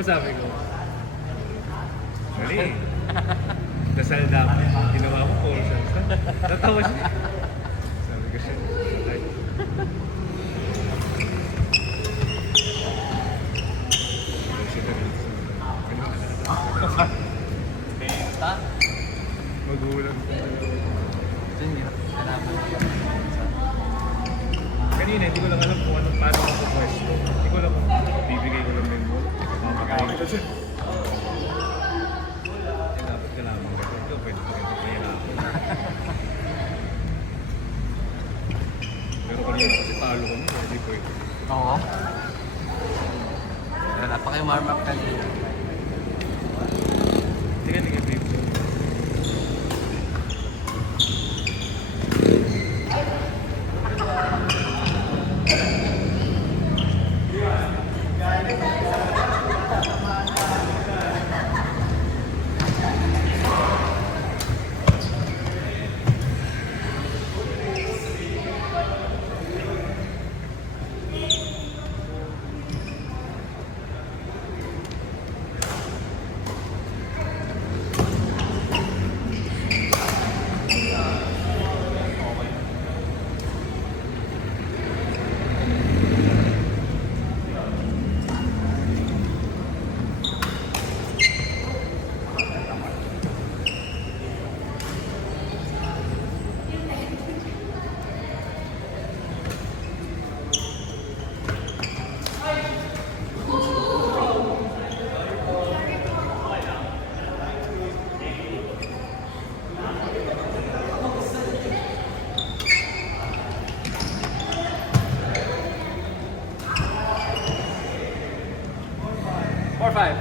ba sabi ko? Actually, dasal dapat. Ginawa ko, puro salsa. Natawa siya. Sabi ko siya, ay. Benta? Magulang ko. Ito yung kailangan Kanina, hindi ko lang alam kung anong paano ako pwesto. Hindi ko alam kung bibigay ko lang ng mo. Mamakain ko siya. Eh, dapat ka lamang ganito. Ito, pwede ko ganito kahirapan. Pero kanina kasi talo kami, hindi pwede. Oo. Wala pa kayo marmak kanina. Tingnan, babe. Four, five.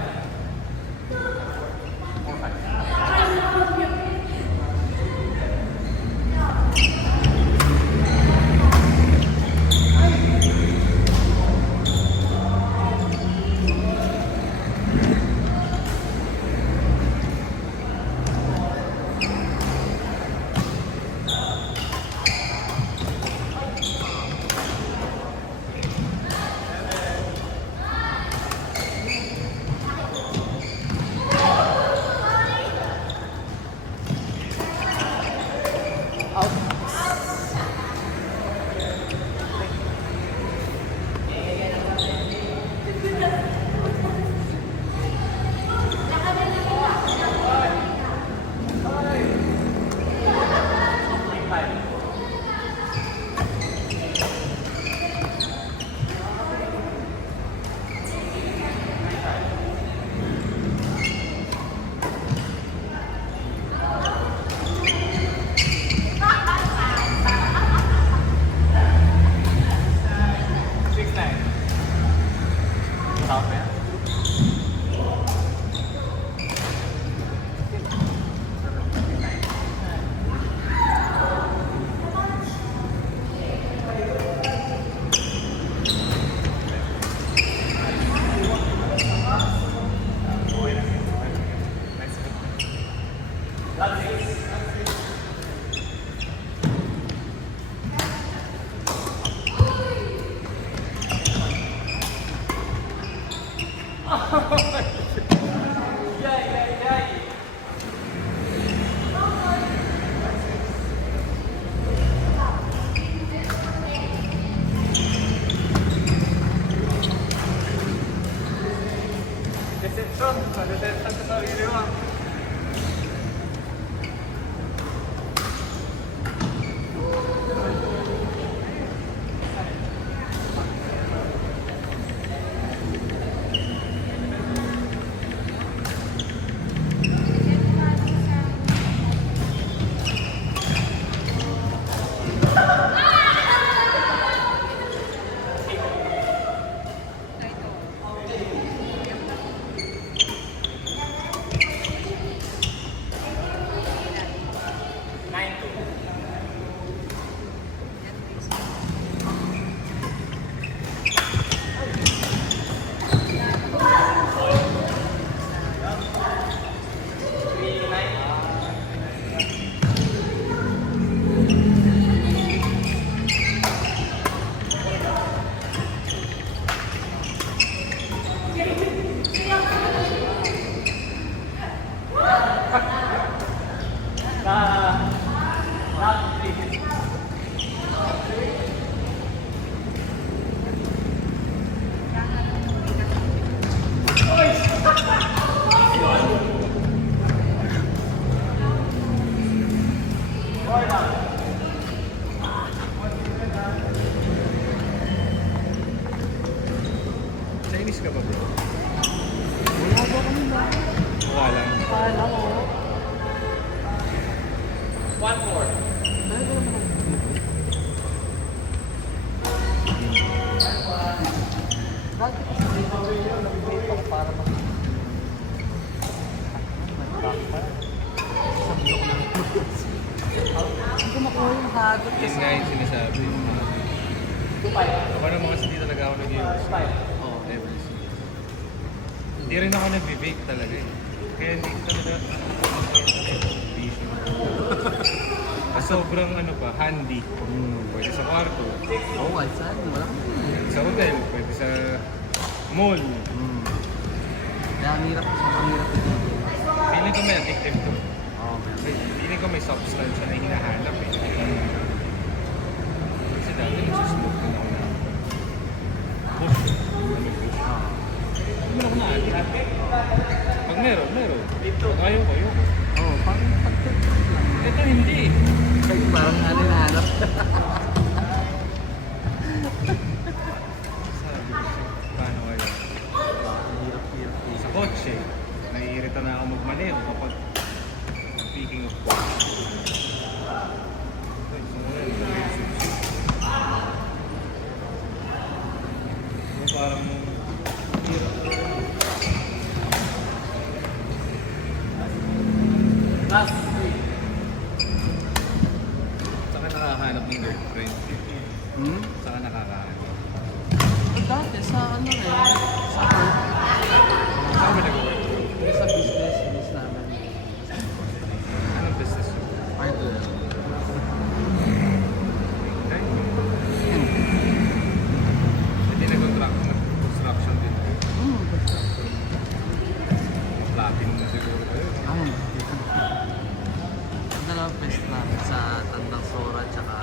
Deception sa sarili mo. kanina. Mukha lang. Kala ko. 1-4. Dahil ko naman ako. Dati kasi dito nag-wait ako para mag... Sabi ko lang. Hindi ko makuha yung hagot Yun kasi. nga yung sinasabi. 2-5. Paano mga kasi hindi talaga ako nag-use? 5. Oo, never see. Hindi rin ako nag-vape talaga eh. Kaya hindi ko talaga sobrang ano pa, handy. Pwede sa kwarto, Oo, kahit saan. Wala ko. sa hotel, pwede sa mall. Kaya ang hirap dito. Feeling ko may addictive to. Oo, Feeling ko may substance na hinahanap eh. Kasi dati nagsusmoke din ako na push. Hindi ako na-addict. Pag meron. Pag ayoko. Oo, parang pag-trip lang. Ito hindi. Kahit parang hinahanap. Sabi ko siya, paano kaya? Hirap. Sa kotse, naiirita na ako magmaneho kapag speaking of kotse. Ay, so ngayon, nag-susi. Parang hirap. Last 3. Saka nakakahanap ng girlfriend. Saka nakakahanap. Dati sa ano sa work, Saan ba nag-work? hindi sa business namin. Anong business yun? Hardware. Ay, hindi nag-construction din. Platinum na siguro kayo. Ay, ang dalawang fest namin sa Tandang Sora tsaka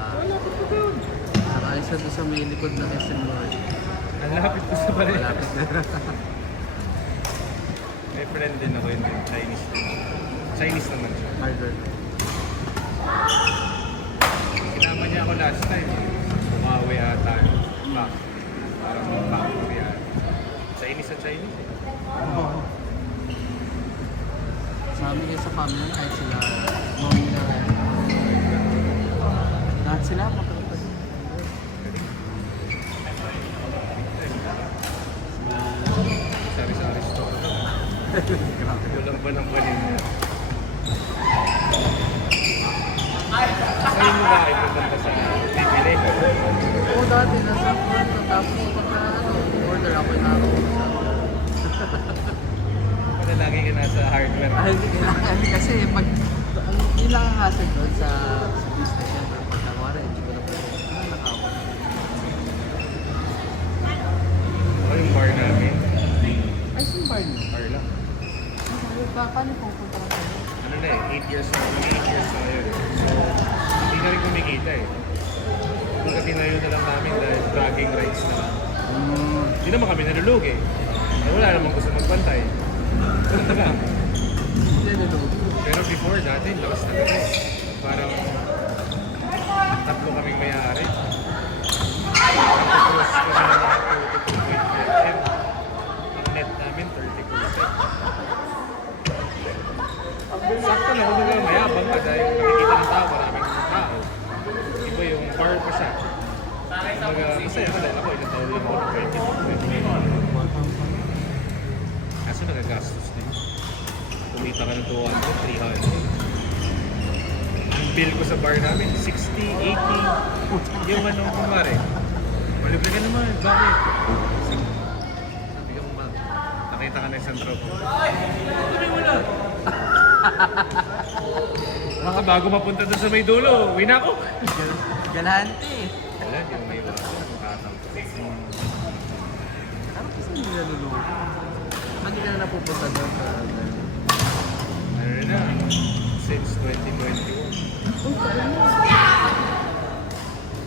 isa doon sa may likod ng SM North. Ang lapit ko sa pareha. Malapit na. May friend din ako yun, Chinese din. Chinese naman siya. Hardware. Kinama niya ako last time. Bumawi ata. Back. Parang back Korea. Chinese sa Chinese. Oo. Sa amin kayo sa family, kahit sila mommy na lahat sila makapag. Sari-sari store. Walang balang-balin niya. Sa'yo mo ba kayo pupunta sa bibili? Oo, dati nasa kwarto, tapos pagka order ako yung nakakausap. Wala lagi ka nasa hardware. Ay, hindi kailangan kasi pag yun lang ang hassle doon sa business syempre pagka wala, hindi ko na pwede. Nakakawa. Ako yung bar namin. Ay, saan bar niyo? Bar lang. Paano pupunta ka tayo? Ano na eh, 8 years na. 8 years na ngayon. So, hindi na rin kumikita eh. Kumbaga tinayo na lang namin dahil bragging rights na lang. Hindi naman kami nalulog eh. Wala namang gusto magbantay. Ganun na lang. Hindi, nilog. Pero before dati, lakas na kami. Parang tatlo kaming may-ari. Tapos kami na mga 2 to 2.5 Ang net namin, 30%. Sakto lang, kung naman mayabang ka dahil nakikita ng tao, maraming tao. Iba yung bar pa siya. Masaya ka dahil ako, ilang taon lang ako, 20. Kaso nagagastos din. Kumita ka ng 200, 300. Ang bill ko sa bar namin, 60, 80. Yung ano, kumari. Malibre ka naman, bakit? Sabi ko, nakita ka na isang tropa. Tuloy mo na. Baka bago mapunta doon sa may dulo, uwi na ako. Galante. Wala, hindi mo may iwan. Nakatangko. Parang kasi hindi nalulog. Hindi ka na napupunta doon sa... Ano na, since 2021. Uy, kaya mo.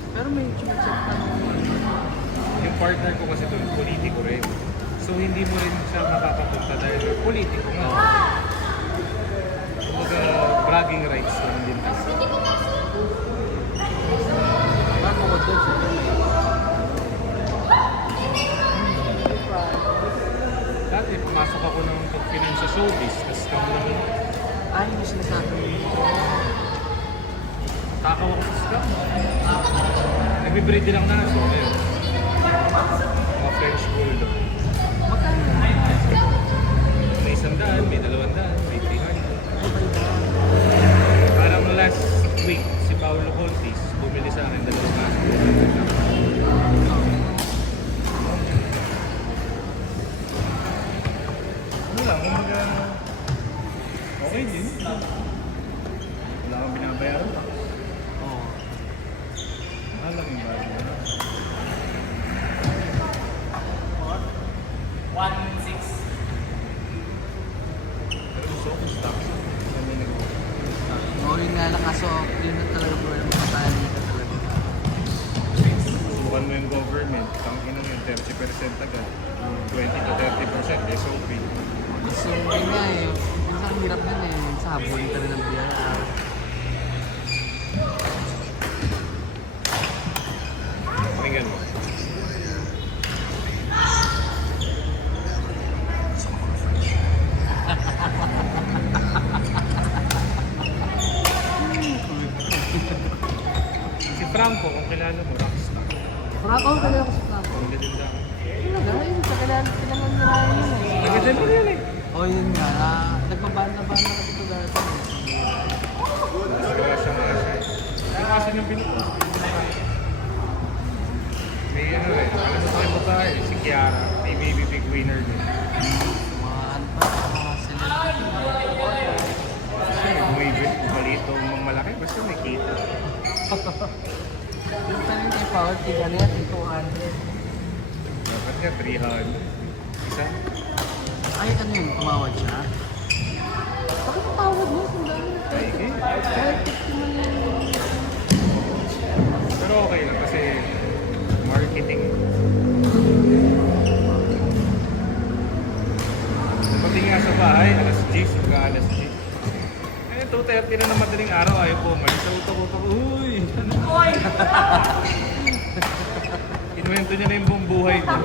Pero may check pa naman. Yung partner ko kasi doon, politiko rin. So hindi mo rin siya makapapunta dahil politiko nga. Kumbaga, bragging rights lang din kasi. Bago ko doon siya. Dati eh. Pumasok ako ng pag-finance sa showbiz, tapos kami naman, Ay, yung sinasabi mo. takaw ako sa scam. Nag-breed din ang naso, ayun. Mga French Bulldog. Magkano na? May 100, may 200, may 300. Parang last week, si Paolo Contis bumili sa akin 2 kaso. Ano lang, kumbaga, okay din. Wala kang binabayaran pa. Oo. Mahal lang yung bago. 1-6. Pero gusto ko stock. Kami Oo, yun nga lang. Kaso, yun na talaga bro. Yung matali ka talaga. susukan mo yung government, tangin na yun, 30% agad. 20 to 30% SOP. Gusto yun nga eh. Minsan ang hirap din eh. Sa habulin ka rin ng biyaya. Pakinggan mo. Si Franco, kung kilala mo, rockstar. Franco, kaya ako sa Franco. Ang legenda. Talaga, yun. Sa kailangan kailangan na yun eh. Nagaganda yun eh. Oh, yun nga. Nagpabanda-banda kasi ito dati. Disgrasya nga siya eh. Yung kasi niyang pinupost. May ano eh, alam mo yung babae, si Kiara, may baby big winner din. Mga ano pa, mga celebrity. Kasi bumibig, malito, mga malaki, basta may kita. Yung tayo kay Paul, tiga na yan, 200. Dapat nga 300. Isa? Ay, ano yun? Tumawad siya? Bakit tumawad mo? Sandali. Ay, eh. Kahit 50 man yun. Pero okay lang kasi marketing. Pagdating nga sa bahay, alas 10, hanggang alas 10. Eh, 2:30 na ng madaling araw, ayaw po umalis. Sa utak-utak, uy! Oy! Inuwento niya na yung buong buhay niya.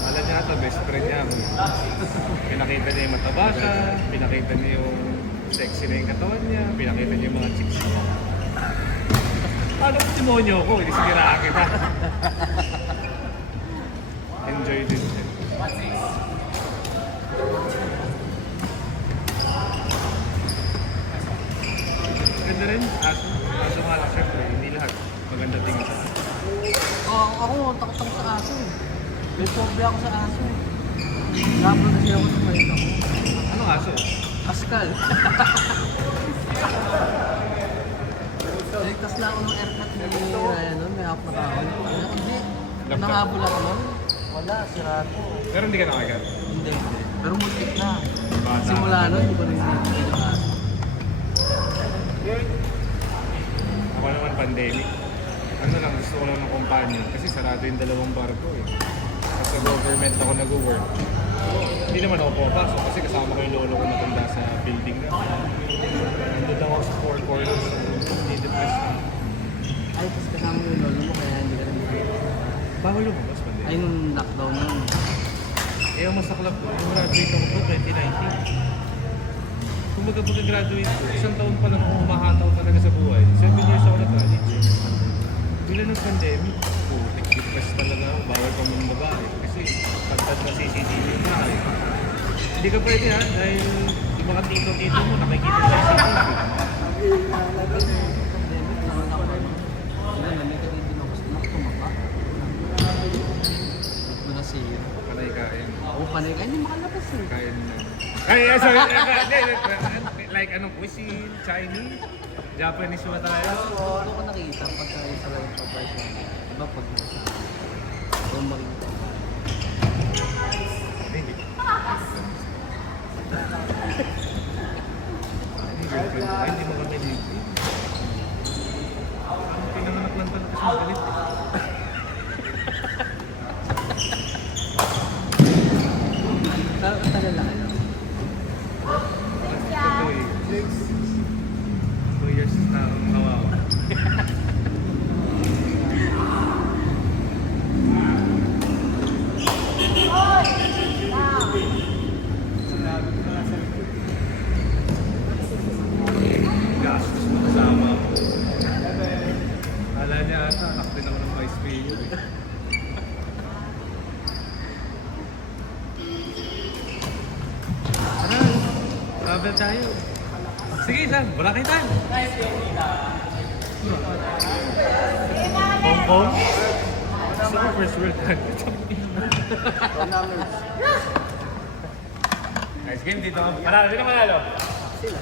Alam niya ito, best friend niya. Pinakita niya yung mataba siya, pinakita niya yung sexy na yung katawan niya, pinakita niya yung mga chicks niya. Paano kung simonyo ko? Hindi siniraan kita. Enjoy din siya. 1-6. Ganda rin, aso. Aso nga lang syempre, hindi lahat. Maganda tingin sa aso. Ako, takot ako sa aso eh. May phobia ako sa aso eh. Labro kasi ako sa maliit ako. Anong aso? Pascal. Ligtas na ako ng aircut ni Ryan nun, may hawak na kahoy. Ano, hindi. Laptop. Nahabol ako nun. Wala, sirado. Pero hindi ka nakagat. Hindi. Pero muntik na. Bata. Simula nun, hindi ko rin hindi yung aso. Ako naman pandemic. Ano lang, gusto ko lang ng companion kasi sarado yung 2 barko eh. Sa government ako nag-work. Hindi naman ako pumapasok kasi kasama ko yung lolo ko matanda sa building na. Nandun lang ako sa 4 corners. Hindi depressed na. Ay, tapos kasama mo yung lolo mo, kaya hindi ka rin Bawal lumabas pandemic. ay, nung lockdown nun. Eh, ang masaklap ko, graduate ako po 2019. Kung magka-graduate ko, 1 taon pa lang ako humahataw talaga sa buhay. 7 years ako na-college. Bila ng pandemic, depressed talaga ako. Bawal pa mga babae. Kasi pagkat na CCTV yung bahay. Hindi ka pwede ha, dahil yung mga tito-tito mo nakikita sa CCTV. Pandemic, naman ako ano. Wala, namigay din ako sa tumapa. Ito na siya. Panay kain. Oo, panay ka, hindi makalabas eh. Kain na. Ay, sorry. Like anong cuisine? Chinese? Japanese ba tayo? Oo, doon ko nakita pagka isa lang yung pag-price mo. Diba pag nasa? Doon makikita. Hindi. Ay, hindi mo kami libre. Ang pinanganak lang pala kasi magalit eh. Tagal lang kayo. 2 years na akong kawawa. Travel tayo. Sige, Sam. Wala kayo tayo. Nice game, Tita. Hong Kong? Gusto ko first world tayo. Nice game dito. Manalo. Sino manalo? Sila.